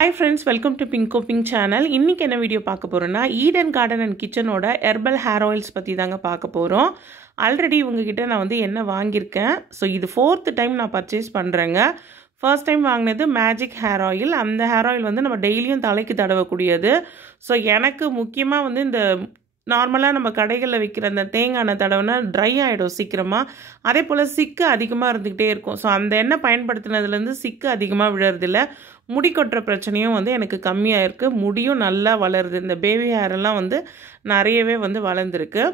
Hi friends, welcome to Pinko Pink channel. இன்னைக்கு என்ன video பார்க்க போறோம்னா ஈடன் கார்டன் அண்ட் கிச்சனோட ஹெர்பல் ஹேர் ஆயில்ஸ் பத்தி தாங்க பார்க்க போறோம். ஆல்ரெடி உங்ககிட்ட நான் வந்து என்ன வாங்கியிருக்கேன். ஸோ இது 4th டைம் நான் பர்ச்சேஸ் பண்ணுறேங்க. ஃபர்ஸ்ட் டைம் வாங்கினது மேஜிக் ஹேர் ஆயில். அந்த ஹேர் ஆயில் வந்து நம்ம டெய்லியும் தலைக்கு தடவக்கூடியது. ஸோ எனக்கு முக்கியமாக வந்து இந்த நார்மலாக நம்ம கடைகளில் விற்கிற அந்த தேங்காய் எண்ணெய் தடவைனா ட்ரை ஆகிடும் சீக்கிரமாக. அதே போல் சிக்கு அதிகமாக இருந்துக்கிட்டே இருக்கும். ஸோ அந்த எண்ணெய் பயன்படுத்தினதுலேருந்து சிக்கு அதிகமாக விழறதில்ல. முடி கொட்டுற பிரச்சனையும் வந்து எனக்கு கம்மியாக இருக்குது. முடியும் நல்லா வளருது. இந்த பேபி ஹேரெல்லாம் வந்து நிறையவே வந்து வளர்ந்துருக்கு.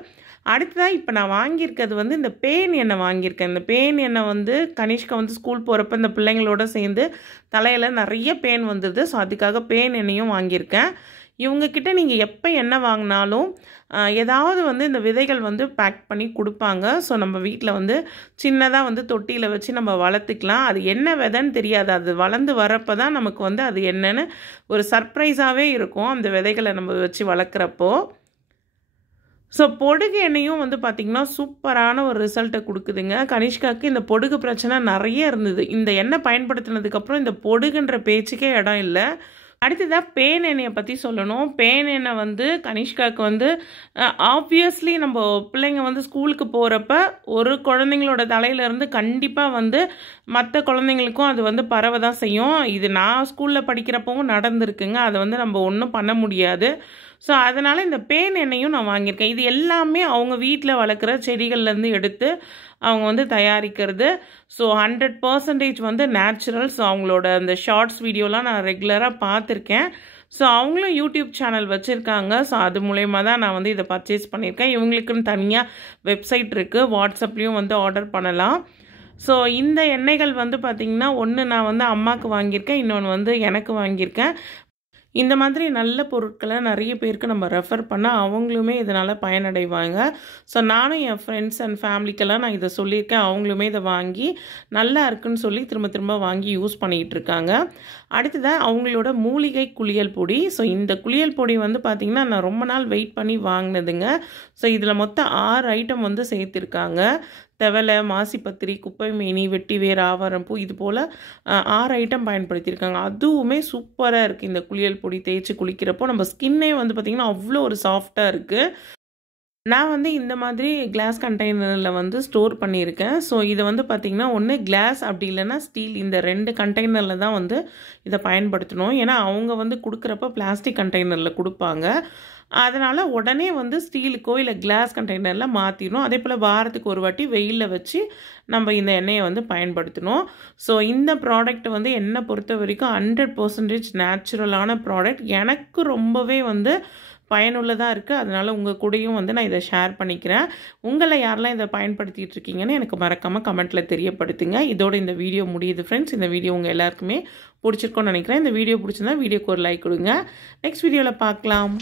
அடுத்ததாக இப்போ நான் வாங்கியிருக்கிறது வந்து இந்த பேன் எண்ணெய் வாங்கியிருக்கேன். இந்த பேன் எண்ணெய் வந்து கனிஷ்கா வந்து ஸ்கூல் போகிறப்ப இந்த பிள்ளைங்களோட சேர்ந்து தலையில் நிறைய பேன் வந்தது. ஸோ அதுக்காக பேன் எண்ணெயும் வாங்கியிருக்கேன். இவங்கக்கிட்ட நீங்கள் எப்போ எண்ணெய் வாங்கினாலும் ஏதாவது வந்து இந்த விதைகள் வந்து பேக் பண்ணி கொடுப்பாங்க. ஸோ நம்ம வீட்டில் வந்து சின்னதாக வந்து தொட்டியில் வச்சு நம்ம வளர்த்துக்கலாம். அது என்ன விதைன்னு தெரியாது. அது வளர்ந்து வரப்போ தான் நமக்கு வந்து அது என்னன்னு ஒரு சர்ப்ரைஸாகவே இருக்கும் அந்த விதைகளை நம்ம வச்சு வளர்க்குறப்போ. ஸோ பொடுகு எண்ணெயும் வந்து பார்த்திங்கன்னா சூப்பரான ஒரு ரிசல்ட்டை கொடுக்குதுங்க. கனிஷ்காவுக்கு இந்த பொடுகு பிரச்சனை நிறைய இருந்தது. இந்த எண்ணெய் பயன்படுத்தினதுக்கப்புறம் இந்த பொடுகுன்ற பேச்சுக்கே இடம் இல்லை. அடுத்ததாக பேன் எண்ணெயை பற்றி சொல்லணும். பேன் எண்ணெய் வந்து கனிஷ்காவுக்கு வந்து ஆப்வியஸ்லி நம்ம பிள்ளைங்க வந்து ஸ்கூலுக்கு போகிறப்ப ஒரு குழந்தைங்களோட தலையிலேருந்து கண்டிப்பாக வந்து மற்ற குழந்தைங்களுக்கும் அது வந்து பரவ தான் செய்யும். இது நான் ஸ்கூலில் படிக்கிறப்பவும் நடந்திருக்குங்க. அதை வந்து நம்ம ஒன்றும் பண்ண முடியாது. ஸோ அதனால் இந்த பேன் எண்ணெயும் நான் வாங்கியிருக்கேன். இது எல்லாமே அவங்க வீட்டில் வளர்க்குற செடிகள்லேருந்து எடுத்து அவங்க வந்து தயாரிக்கிறது. ஸோ 100% வந்து நேச்சுரல். ஸோ அவங்களோட அந்த ஷார்ட்ஸ் வீடியோலாம் நான் ரெகுலராக பார்த்துருக்கேன். ஸோ அவங்களும் யூடியூப் சேனல் வச்சுருக்காங்க. ஸோ அது மூலயமா தான் நான் வந்து இதை பர்ச்சேஸ் பண்ணியிருக்கேன். இவங்களுக்குன்னு தனியாக வெப்சைட் இருக்குது. வாட்ஸ்அப்லேயும் வந்து ஆர்டர் பண்ணலாம். ஸோ இந்த எண்ணெய்கள் வந்து பார்த்திங்கன்னா ஒன்று நான் வந்து அம்மாவுக்கு வாங்கியிருக்கேன், இன்னொன்று வந்து எனக்கு வாங்கியிருக்கேன். இந்த மாதிரி நல்ல பொருட்களை நிறைய பேருக்கு நம்ம ரெஃபர் பண்ணால் அவங்களுமே இதனால் பயனடைவாங்க. ஸோ நானும் என் ஃப்ரெண்ட்ஸ் அண்ட் ஃபேமிலிக்கெல்லாம் நான் இதை சொல்லியிருக்கேன். அவங்களுமே இதை வாங்கி நல்லா இருக்குன்னு சொல்லி திரும்ப திரும்ப வாங்கி யூஸ் பண்ணிகிட்டு இருக்காங்க. அடுத்ததாக அவங்களோட மூலிகை குளியல் பொடி. ஸோ இந்த குளியல் பொடி வந்து பார்த்திங்கன்னா நான் ரொம்ப நாள் வெயிட் பண்ணி வாங்கினதுங்க. ஸோ இதில் மொத்தம் 6 ஐட்டம் வந்து சேர்த்துருக்காங்க. தெவலை, மாசிப்பத்திரி, குப்பைமேனி, வெட்டிவேர், ஆவாரம்பூ, இது போல் 6 ஐட்டம் பயன்படுத்தியிருக்காங்க. அதுவுமே சூப்பராக இருக்குது. இந்த குளியல் பொடி தேய்ச்சி குளிக்கிறப்போ நம்ம ஸ்கின்னே வந்து பார்த்திங்கன்னா அவ்வளோ ஒரு சாஃப்டாக இருக்குது. நான் வந்து இந்த மாதிரி கிளாஸ் கண்டெய்னரில் வந்து ஸ்டோர் பண்ணியிருக்கேன். ஸோ இதை வந்து பார்த்திங்கன்னா ஒன்று கிளாஸ் அப்படி இல்லைன்னா ஸ்டீல், இந்த 2 கண்டெய்னரில் தான் வந்து இதை பயன்படுத்தணும். ஏன்னா அவங்க வந்து கொடுக்குறப்ப பிளாஸ்டிக் கண்டெய்னரில் கொடுப்பாங்க. அதனால் உடனே வந்து ஸ்டீலுக்கோ இல்லை கிளாஸ் கண்டெய்னரில் மாற்றிடணும். அதே போல் வாரத்துக்கு ஒரு வாட்டி வெயிலில் வச்சு நம்ம இந்த எண்ணெயை வந்து பயன்படுத்தணும். ஸோ இந்த ப்ராடக்ட் வந்து என்னை பொறுத்த வரைக்கும் 100% நேச்சுரலான ப்ராடக்ட். எனக்கு ரொம்பவே வந்து பயனுள்ளதாக இருக்குது. அதனால் உங்கள் கூடயும் வந்து நான் இதை ஷேர் பண்ணிக்கிறேன். உங்களை யாரெல்லாம் இதை பயன்படுத்திகிட்டு இருக்கீங்கன்னு எனக்கு மறக்காமல் கமெண்ட்டில் தெரியப்படுத்துங்க. இதோட இந்த வீடியோ முடியுது ஃப்ரெண்ட்ஸ். இந்த வீடியோ உங்கள் எல்லாருக்குமே பிடிச்சிருக்கோன்னு நினைக்கிறேன். இந்த வீடியோ பிடிச்சிருந்தா வீடியோக்கு ஒரு லைக் கொடுங்க. நெக்ஸ்ட் வீடியோவில் பார்க்கலாம்.